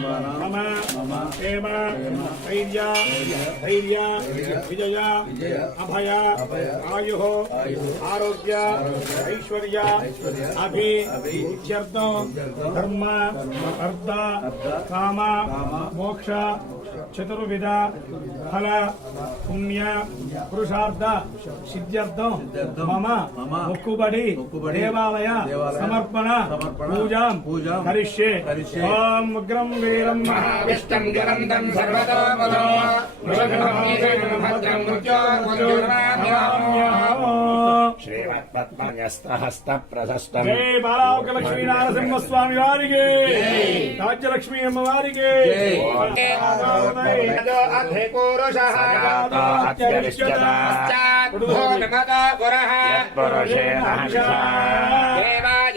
ఓం చతుర్విధ ఫల పుణ్య పురుషార్థ సిద్ధ్యర్థో అస్మాకం సహ మమ హేమ ధైర్య ధైర్య విజయ అభయ ఆయు చతుర్విధ ఫల పుణ్య పురుషార్థ సిద్ధ్యర్థం మమ మొక్కుబడి దేవాలయ సమర్పణ పూజాం కరిష్యే ఓం ఉగ్రం వీరం విష్టం జ్వలంతం సర్వతో పదో భద్రం శ్రీమత్పద్మన్యస్తహస్త ప్రశస్తం జై బాలావక లక్ష్మీ నారసింహ స్వామి వారికి రాజ్యలక్ష్మీ అమ్మ వారికి పురుషేణ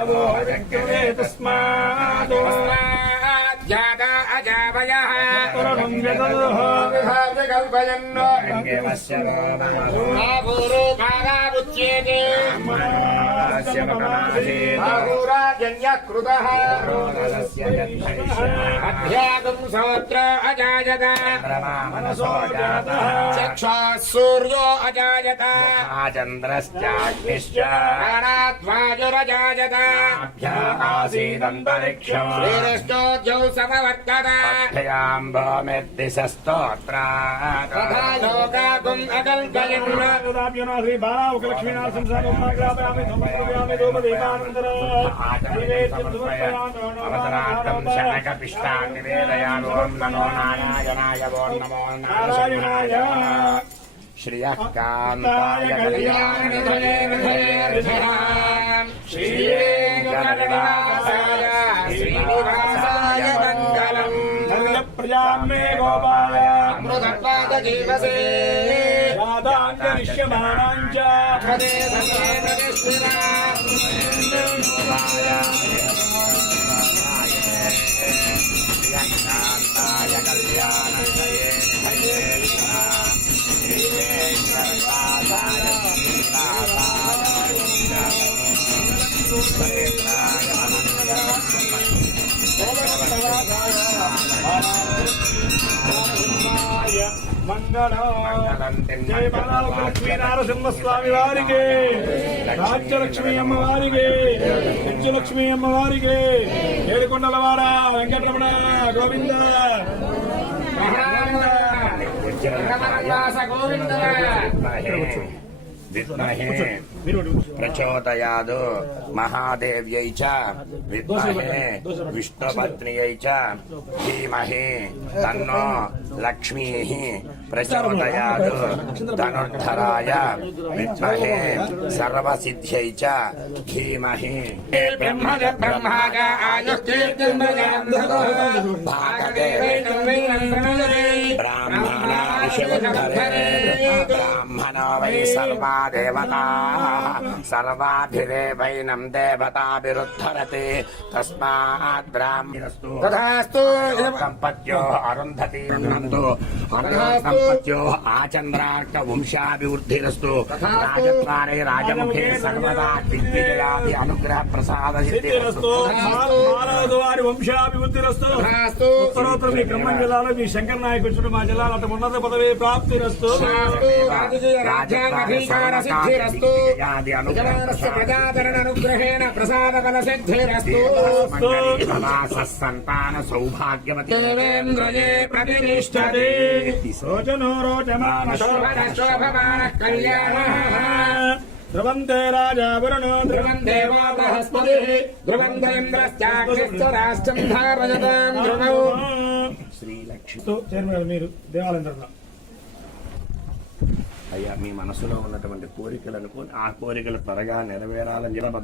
సమాజయజ్ఞరే తస్మాదజాయత ఏకేజో భజాదతః అజావయః కల్పయన్నో బాహూరో కారాబుచ్యేతే బాహూరాజన్యకృతः అధ్యాగం సోత్ర అజాయత. చక్షా సూర్యో అజాయత. చంద్రశ్చాగ్నిశ్చ ప్రాణాద్వాయురజాయత. ఆసీదంతరిక్షం శ్రీరష్టోద్యౌ సమవర్తత తథా లోకాగుం అకల్పయన్ శ్రీ బాలావక లక్ష్మీ నరసింహామి అవతరార్థం శనక పిష్టాన్ని వేదయామి ఓం నమో నారాయణాయ మంగళం. జయ బాలావక లక్ష్మీ నరసింహస్వామి వారికి. రాజ్యలక్ష్మీ అమ్మ వారికి. నిత్యలక్ష్మీ అమ్మ వారికి. ఏడుకొండలవాడ వెంకటరమణ గోవింద. గోవింద. विद्महे। प्रचोदयाद्। महादेव्यै च विद्महे। विष्णुपत्न्यै च धीमहि। तन्नो लक्ष्मीः प्रचोदयाद्। धनुर्धराय विद्महे। सर्वसिद्ध्यै च ब्राह्मणा తథాస్తు సంపత్యో అరుంధతి నందు సంపత్యో ఆచంద్రార్క వంశాభివృద్ధిరస్తు రాజద్వారే రాజముఖే సర్వదా దిగ్విజయాది అనుగ్రహ ప్రసాద సిద్ధిరస్తు సిద్ధిరస్తు మానవ వారి వంశాభివృద్ధిరస్తు ఉత్తరోత్తర మీ ఖమ్మం జిల్లాలో మీ శంకర్ నాయకు వచ్చిన మా జిల్లాలో అటు ఉన్నత పదవి ప్రజాదరణ అనుగ్రహేణ ప్రసాద ఫల సిద్ధిరస్తు సంతాన సౌభాగ్యవతి దేవేంద్రయే ప్రతిష్టతి రోచనో రోచమాన శోభన శోభమాన కళ్యాణ ధ్రువంతే రాజా వరుణో ధ్రువం దేవా బృహస్పతి ధ్రువం దేంద్రశ్చాక్షిశ్చ రాష్ట్రం ధారయతాం ధ్రువౌ శ్రీలక్ష్మి చైర్మన్ మీరు దేవాలయం తరఫున అయ్యా మీ మనసులో ఉన్నటువంటి కోరికలు అనుకుని ఆ కోరికలు త్వరగా నెరవేరాలని చెప్పి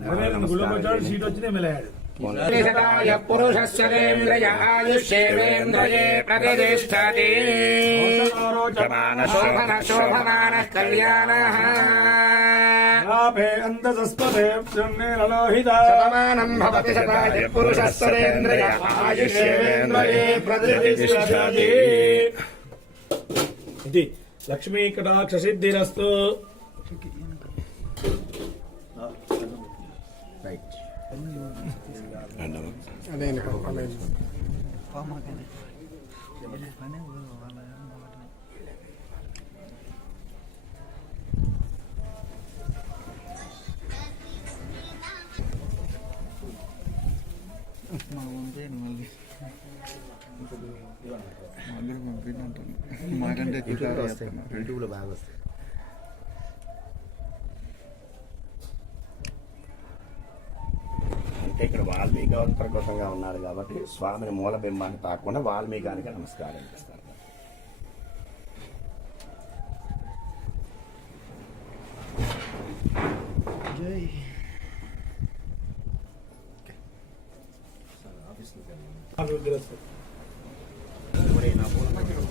ఇది లక్ష్మీ కటాక్ష సిద్ధిరస్తు మా పంపేయండి మళ్ళీ. మళ్ళీ పంపిండి మాకంటే యూట్యూబ్లో బాగా వస్తాయి అంటే ఇక్కడ వాల్మీకి ప్రకృతంగా ఉన్నారు కాబట్టి స్వామిని మూల బింబాన్ని తాకుండా వాల్మీకానికి నమస్కారం చేస్తారు.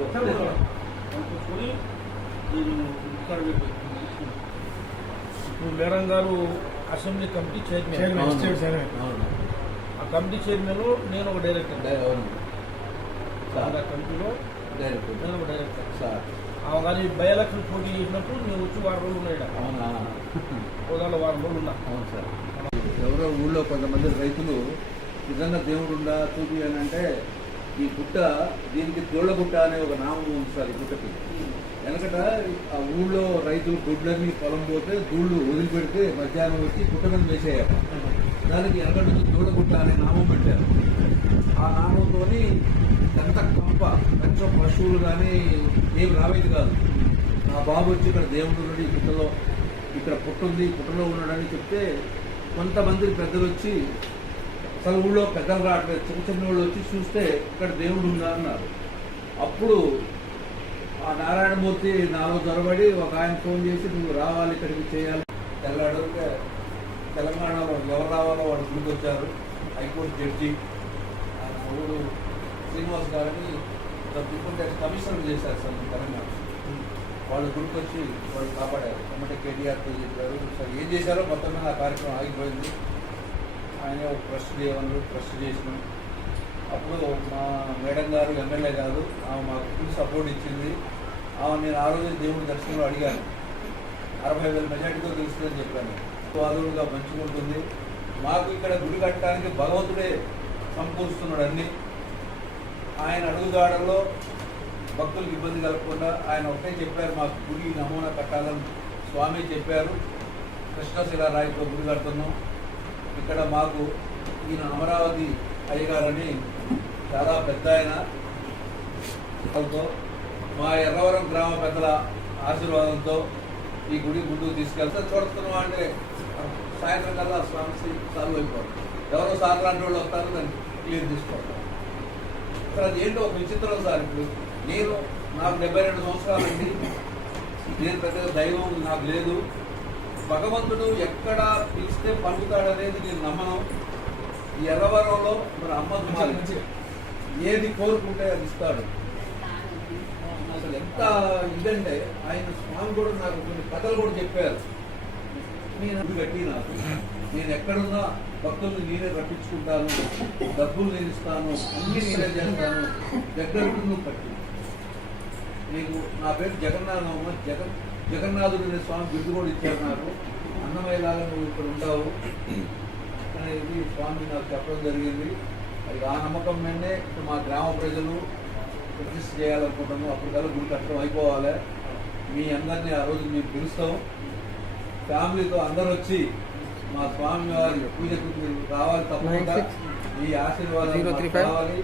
కొనుక్కొచ్చుకొని నేను ఇప్పుడు మేడం గారు అసెంబ్లీ కమిటీ చైర్మన్. ఆ కమిటీ చైర్మన్ నేను ఒక డైరెక్టర్. ఆ కమిటీలో నేను ఒక డైరెక్టర్. ఆ కానీ బై ఎలక్షన్ పోటీ చేసినప్పుడు నేను వచ్చి వారం రోజులు ఉన్నాయి హోదాలో వారం రోజులు ఉన్నా. అవును సార్. ఎవరో ఊళ్ళో కొంతమంది రైతులు నిజంగా దేవుడు ఉండా చూపి అని అంటే ఈ గుట్ట దీనికి దోళ్ళగుట్ట అనే ఒక నామం ఉంది సార్ ఈ గుట్టకి వెనకట ఆ ఊళ్ళో రైతులు గుడ్లన్నీ పొలం పోతే దూళ్ళు వదిలిపెడితే మధ్యాహ్నం వచ్చి గుట్ట మీద దానికి వెనకట నుంచి దూడగుట్ట అనే నామం పెట్టారు. ఆ నామంతో ఎంత కంప కొంచెం పశువులు కానీ ఏం రావేది కాదు. నా బాబు వచ్చి ఇక్కడ దేవుడు ఉన్నాడు ఈ గుట్టలో ఇక్కడ పుట్టుంది పుట్టలో ఉన్నాడని చెప్తే కొంతమంది పెద్దలు వచ్చి అసలు ఊళ్ళో పెద్దలు రావట్లేదు. చిన్న చిన్న వాళ్ళు వచ్చి చూస్తే ఇక్కడ దేవుడు ఉందా అన్నారు. అప్పుడు ఆ నారాయణమూర్తి నాలో దొరబడి ఒక ఆయన ఫోన్ చేసి నువ్వు రావాలి ఇక్కడికి చేయాలి. తెల్లాడు తెలంగాణలో ఎవరు రావాలో వాళ్ళు గుడికొచ్చారు హైకోర్టు జడ్జి ఊరు శ్రీనివాస్ గారిని పీపుల్ ట్యాక్స్ కమిషనర్ చేశారు సార్ తెలంగాణ. వాళ్ళు గుడికొచ్చి వాళ్ళు కాపాడారు. ఎమ్మటే కేటీఆర్తో చెప్పారు. సార్ ఏం చేశారో మొత్తం ఆ కార్యక్రమం ఆగిపోయింది. ఆయన ఒక ట్రస్ట్ చేయమన్నారు ట్రస్ట్ చేసినాం. అప్పుడు మా మేడం గారు ఎమ్మెల్యే గారు ఆమె మాకు ఫుల్ సపోర్ట్ ఇచ్చింది. ఆమె నేను ఆ రోజు దేవుడి దర్శనంలో అడిగాను. అరవై వేల మెజార్టీతో తెలుస్తుందని చెప్పాను. వాదులుగా పంచుకుంటుంది. మాకు ఇక్కడ గుడి కట్టడానికి భగవంతుడే సమకూరుస్తున్నాడు అన్ని. ఆయన అడుగుదాడల్లో భక్తులకు ఇబ్బంది కలగకుండా ఆయన ఒకటే చెప్పారు మాకు గుడి నమూనా కట్టాలని స్వామి చెప్పారు. కృష్ణశిలా రాయితో గుడి కడుతున్నాం. ఇక్కడ మాకు ఈయన అమరావతి అయ్యగారని చాలా పెద్ద ఆయన. మా ఎర్రవరం గ్రామ పెద్దల ఆశీర్వాదంతో ఈ గుడి ముందుకు తీసుకెళ్తే చూడుతున్నాం అంటే సాయంత్రం కల్లా సమస్య సాల్వ్ అయిపోతుంది. ఎవరో సార్ లాంటి వాళ్ళు వస్తారు దాన్ని క్లియర్ తీసుకుంటాం ఇక్కడ అది ఏంటో ఒక విచిత్రం సార్ ఇప్పుడు. నేను నాకు డెబ్బై రెండు సంవత్సరాలండి నేను పెద్ద దైవం నాకు లేదు. భగవంతుడు ఎక్కడ పిలిస్తే పలుకుతాడనేది నేను నమ్మను. ఈ ఎర్రవరంలో మరి అమ్మ కుమారి ఏది కోరుకుంటే అది ఇస్తాడు. అసలు ఎంత ఇదంటే ఆయన స్వామి కూడా నాకు కొన్ని కథలు కూడా చెప్పారు. నేను అది కట్టి నాకు. నేను ఎక్కడున్నా భక్తుల్ని నేనే రప్పించుకుంటాను. డబ్బులు నేను ఇస్తాను. అన్ని నేనే చేస్తాను. దగ్గర నువ్వు కట్టి. నీకు నా పేరు జగన్నాథమ్మ జగన్. జగన్నాథుడు అనే స్వామి బిరుదు కూడా ఇచ్చారన్నారు. అన్నమయ్యలాగా నువ్వు ఇక్కడ ఉంటావు. అనేది స్వామి నాకు చెప్పడం జరిగింది. అది ఆ నమ్మకం మీదనే మా గ్రామ ప్రజలు ప్రతిష్ట చేయాలనుకుంటున్నాం అప్పటికల్లా గుడి కష్టం అయిపోవాలి. మీ అందరినీ ఆ రోజు మేము పిలుస్తాం. ఫ్యామిలీతో అందరూ వచ్చి మా స్వామి వారి పూజకు మీరు రావాలి తప్పకుండా. మీ ఆశీర్వాదాలు మాకు కావాలి.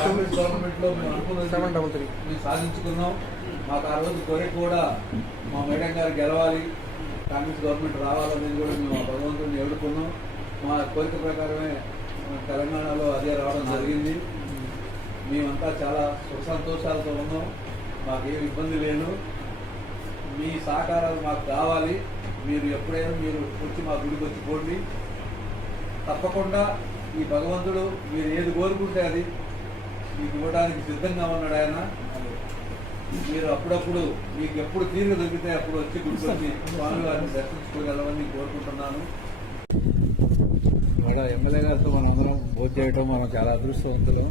కాంగ్రెస్ గవర్నమెంట్లో మేము అనుకున్నది మేము సాధించుకున్నాం. మాకు ఆ రోజు కోరిక కూడా మా మేడం గారు గెలవాలి. కాంగ్రెస్ గవర్నమెంట్ రావాలనేది కూడా మేము ఆ భగవంతుడిని ఎదుర్కొన్నాం మా కోరిక ప్రకారమే తెలంగాణలో అదే రావడం జరిగింది. మేమంతా చాలా సుఖ సంతోషాలతో ఉన్నాం. మాకేం ఇబ్బంది లేదు మీ సహకారాలు మాకు కావాలి. మీరు ఎప్పుడైనా మీరు వచ్చి మా గుడికి వచ్చి పోండి. తప్పకుండా ఈ భగవంతుడు మీరు ఏది కోరుకుంటే అది మీకు ఇవ్వడానికి సిద్ధంగా ఉన్నాడు ఆయన. మీరు అప్పుడప్పుడు మీకు ఎప్పుడు తీరు దొరికితే అప్పుడు వచ్చి గుడికొచ్చి స్వామివారిని దర్శించుకోగలమని కోరుకుంటున్నాను. మేడం ఎమ్మెల్యే గారితో మనందరం భోజనం చేయడం మనం చాలా అదృష్టవంతులు.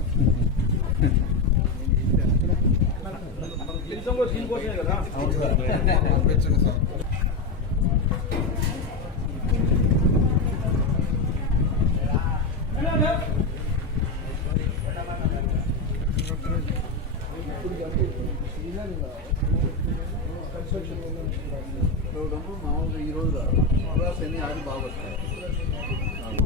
తెలిసం కూడా దీనికోసమే కదా? అవును సార్ చూడము మామూలుగా ఈ రోజు మళ్ళా శని ఆది బాగా వస్తాయి అది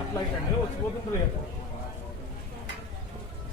అట్లా అయితే.